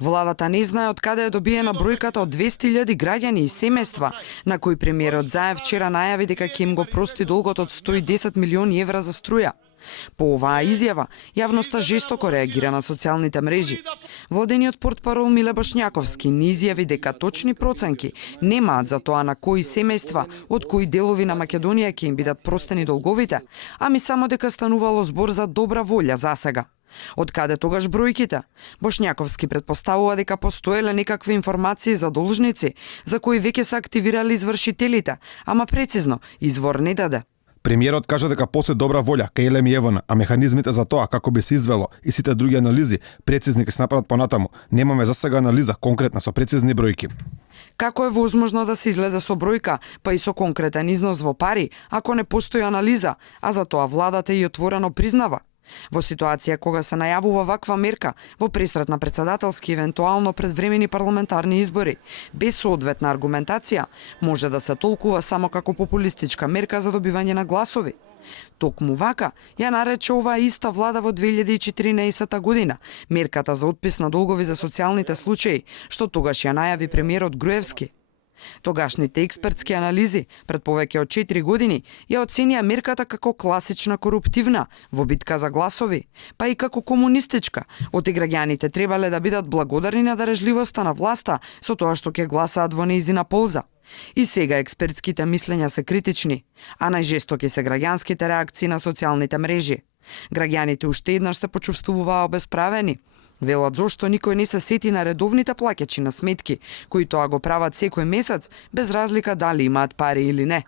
Владата не знае од каде е добиена бројката од 200.000 граѓани и семејства, на кои премиерот Заев вчера најави дека ќе им го прости долгот од 110 милиони евра за струја. По оваа изјава, јавноста жестоко реагира на социјалните мрежи. Владениот портпарол Миле Бошњаковски не изјави дека точни проценки немаат за тоа на кои семејства, од кои делови на Македонија ќе им бидат простени долговите, ами само дека станувало збор за добра волја за сега. Од каде тогаш бројките? Бошњаковски претпоставува дека постоеле некакви информации за должници, за кои веќе се активирали извршителите, ама прецизно, извор не даде. Премиерот кажа дека после добра волја кај ЕЛЕМ и ЕВН, а механизмите за тоа како би се извело и сите други анализи прецизни ќе се направат понатаму. Немаме за сега анализа конкретна со прецизни бројки. Како е возможно да се излезе со бројка, па и со конкретен износ во пари, ако не постои анализа, а за тоа владата и отворено признава? Во ситуација кога се најавува ваква мерка, во пресрет на председателски евентуално предвремени парламентарни избори, без соодветна аргументација, може да се толкува само како популистичка мерка за добивање на гласови. Токму вака ја нарече оваа иста влада во 2014 година мерката за отпис на долгови за социјалните случаи, што тогаш ја најави премиерот Груевски. Тогашните експертски анализи пред повеќе од 4 години ја оценија мерката како класична коруптивна во битка за гласови, па и како комунистичка, оти граѓаните требале да бидат благодарни на дарежливоста на власта со тоа што ќе гласаат во нејзина полза. И сега експертските мислења се критични, а најжестоки се граѓанските реакции на социјалните мрежи. Граѓаните уште еднаш се почувствуваа обесправени. Велат зошто никој не се сети на редовните плаќачи на сметки, кои тоа го прават секој месец, без разлика дали имаат пари или не.